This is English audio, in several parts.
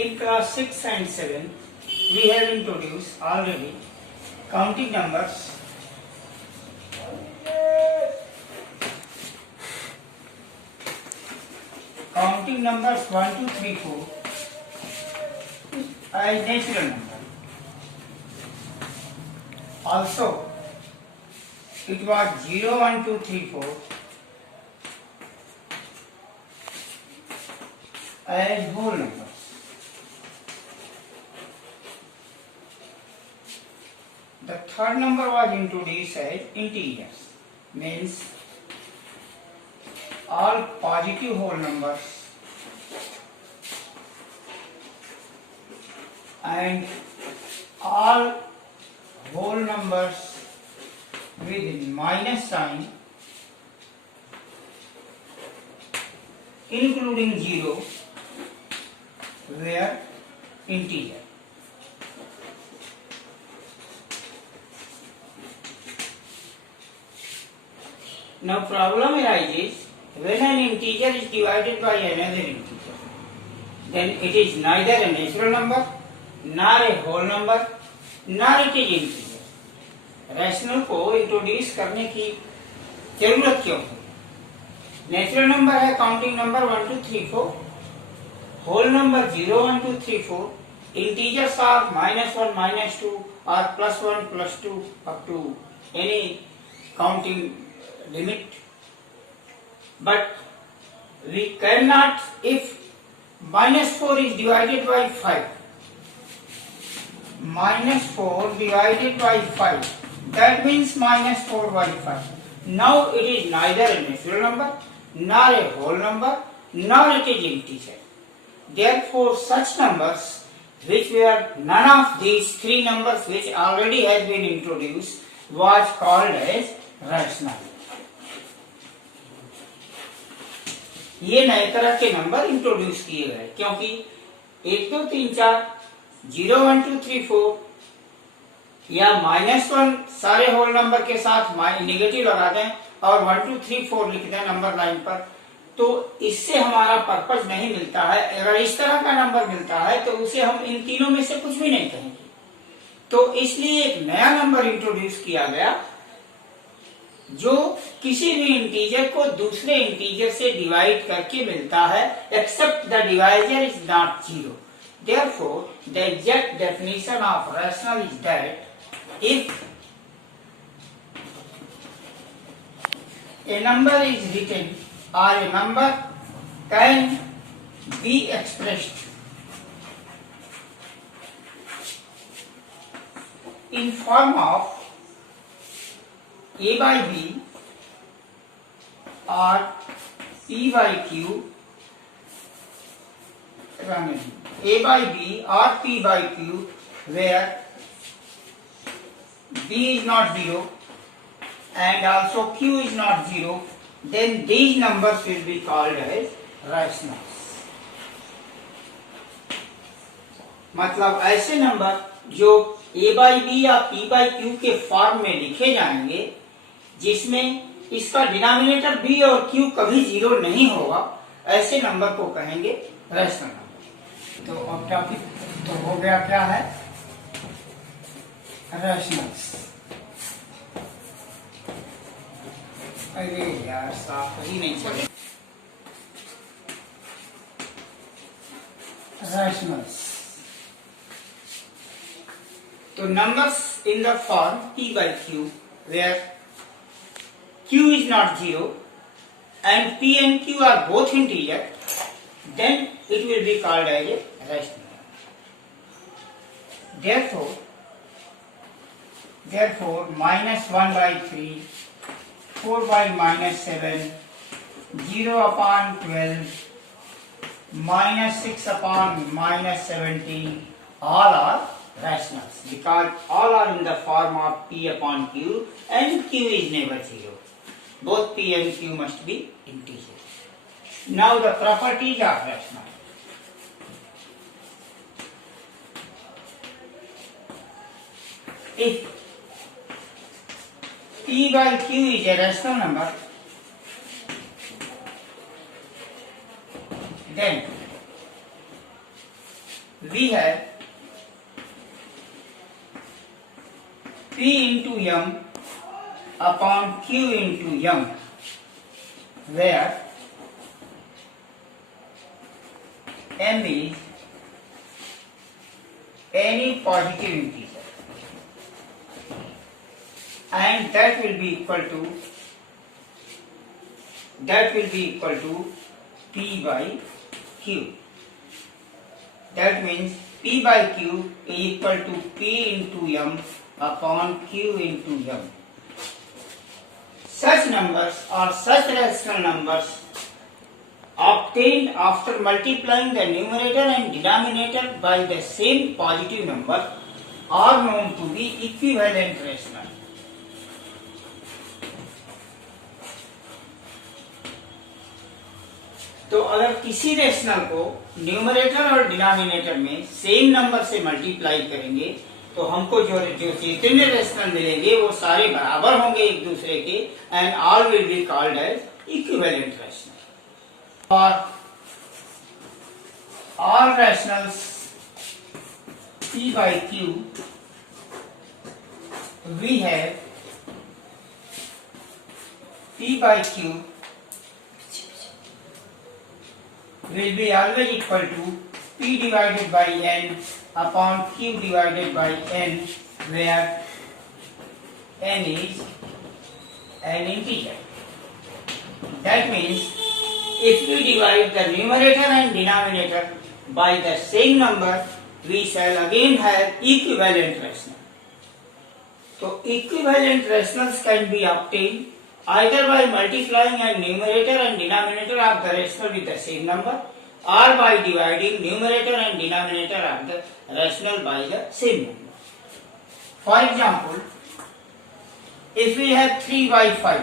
In class 6 and 7, we have introduced already counting numbers. Counting numbers 1, 2, 3, 4 as natural number. Also, it was 0, 1, 2, 3, 4 as whole numbers. The third number was introduced as integers, means all positive whole numbers and all whole numbers with minus sign, including 0, were integer. Now problem arises when an integer is divided by another integer, then it is neither a natural number, nor a whole number, nor it is integer. Rational को introduce करने की जरूरत क्यों है? Natural number है counting number 1, 2, 3, 4, whole number 0, 1, 2, 3, 4, integers are -1, -2 or +1, +2 up to any counting limit. But we cannot, if -4 is divided by 5, -4 divided by 5, that means -4 by 5. Now it is neither a natural number, nor a whole number, nor it is integer. Therefore, such numbers which were none of these three numbers which already has been introduced was called as rational. ये नए तरह के number introduce किए गए क्योंकि 1, 2, 3, 4, 0, 1, 2, 3, 4 या -1 सारे whole number के साथ नेगेटिव लगा दें और 1, 2, 3, 4 लिख दें नंबर लाइन पर, तो इससे हमारा पर्पस नहीं मिलता है. अगर इस तरह का नंबर मिलता है तो उसे हम इन तीनों में से कुछ भी नहीं कहेंगे. तो इसलिए एक नया नंबर इंट्रोड्यूस किया गया जो किसी भी इंटीजर को दूसरे इंटीजर से डिवाइड करके मिलता है, except the divisor is not 0. Therefore, the exact definition of rational is that if a number is written or a number can be expressed in form of a by b or p by q, a by b or p by q, where b is not 0 and also q is not 0, then these numbers will be called as rationals. मतलब ऐसे number जो a by b या p by q के form में लिखे जाएंगे जिसमें इसका डिनोमिनेटर b और q कभी 0 नहीं होगा, ऐसे नंबर को कहेंगे रैशनल नंबर. तो अब टॉपिक तो हो गया क्या है? रैशनल्स. अरे यार साफ ही नहीं चले. रैशनल्स. तो numbers in the form p by q where q is not 0 and p and q are both integer, then it will be called as a rational number. Therefore, -1 by 3, 4 by -7, 0 upon 12, -6 upon -17, all are rationals because all are in the form of p upon q and q is never 0. Both p and q must be integers. Now the properties of rational. If p by q is a rational number, then we have P into M upon Q into M, where M is any positive integer, and that will be equal to P by Q. That means P by Q is equal to P into M upon Q into M. Such numbers or such rational numbers obtained after multiplying the numerator and denominator by the same positive number are known to be equivalent rational. तो अगर किसी rational को numerator और denominator में same number से multiply करेंगे तो हमको जो जितने रेशनल मिलेंगे वो सारे बराबर होंगे एक दूसरे के, and all will be called as equivalent rational. और all rationals P by Q, we have P by Q will be always equal to P divided by N upon Q divided by N, where N is an integer. That means if we divide the numerator and denominator by the same number, we shall again have equivalent rational. So equivalent rationals can be obtained either by multiplying a numerator and denominator of the rational with the same number, or by dividing numerator and denominator of the rational by the same number. For example, if we have 3 by 5,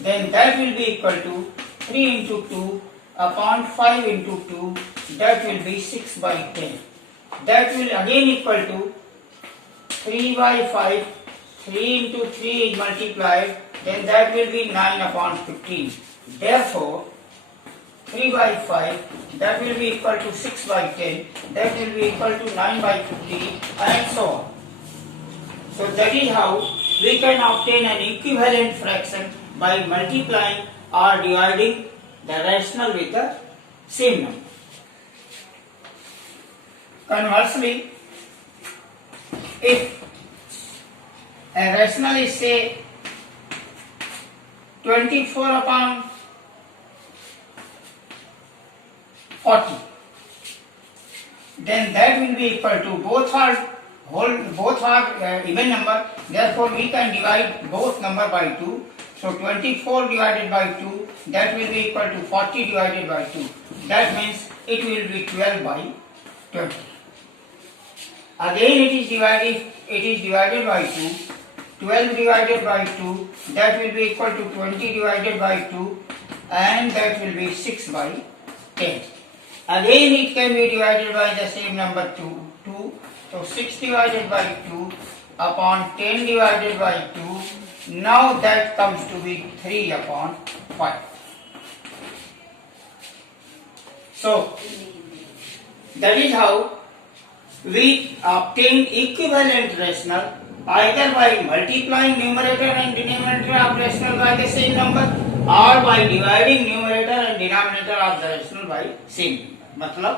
then that will be equal to 3 into 2 upon 5 into 2, that will be 6 by 10. That will again equal to 3 by 5, 3 into 3 is multiplied, then that will be 9 upon 15. Therefore, 3 by 5, that will be equal to 6 by 10, that will be equal to 9 by 15, and so on. So that is how we can obtain an equivalent fraction by multiplying or dividing the rational with the same number. Conversely, if a rational is say 24 upon 40, then that will be equal to both are even number, therefore we can divide both number by 2. So 24 divided by 2, that will be equal to 40 divided by 2. That means it will be 12 by 20. Again it is divided by 2. 12 divided by 2, that will be equal to 20 divided by 2, and that will be 6 by 10. Again it can be divided by the same number 2. So 6 divided by 2 upon 10 divided by 2, now that comes to be 3 upon 5. So that is how we obtain equivalent rational either by multiplying numerator and denominator of rational by the same number, or by dividing numerator and denominator of the rational by same number. मतलब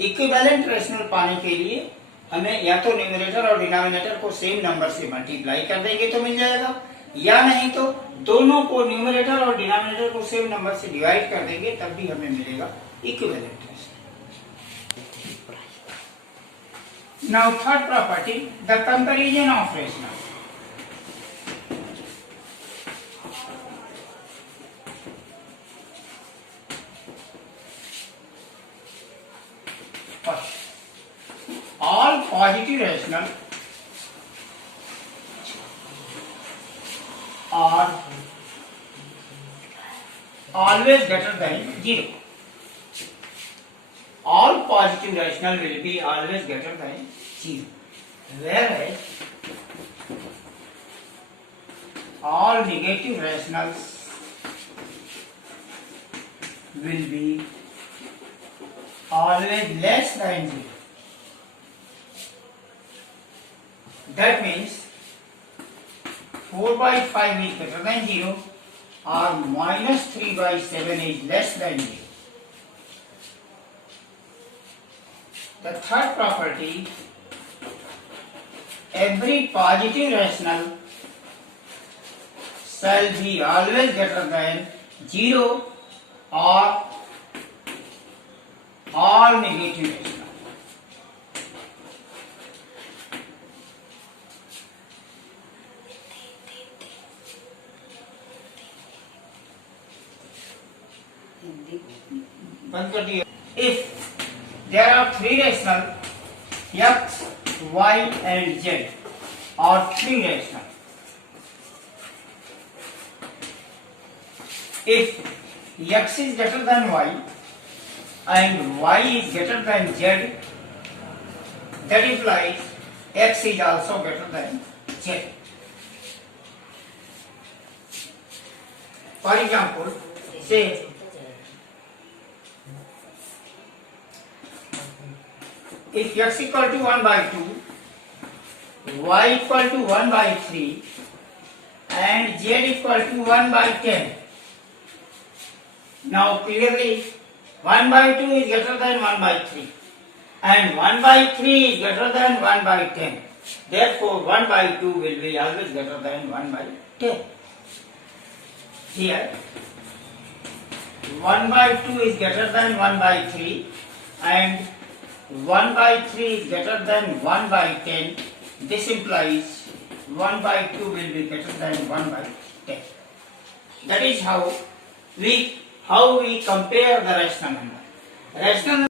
equivalent rational पाने के लिए हमें या तो numerator और denominator को same number से मल्टीप्लाई कर देंगे तो मिल जाएगा, या नहीं तो दोनों को न्यूमरेटर और डिनोमिनेटर को सेम नंबर से डिवाइड कर देंगे तब भी हमें मिलेगा equivalent rational. Now third property, the comparison of rational. First, all positive rational are always greater than 0. All positive rational will be always greater than 0. Whereas all negative rationals will be always less than 0. That means 4 by 5 is greater than 0 or minus 3 by 7 is less than 0. The third property, every positive rational shall be always greater than 0 or all negative rational. बंद कर दिया. If there are three rational x, y and z or three rational, if x is greater than y and y is greater than z, that implies x is also greater than z. For example, say if x equal to 1 by 2, y equal to 1 by 3 and z equal to 1 by 10. Now clearly 1 by 2 is greater than 1 by 3 and 1 by 3 is greater than 1 by 10. Therefore 1 by 2 will be always greater than 1 by 10. Here 1 by 2 is greater than 1 by 3 and 1 by 3 is greater than 1 by 10. This implies 1 by 2 will be greater than 1 by 10. That is how we compare the rational number. Rational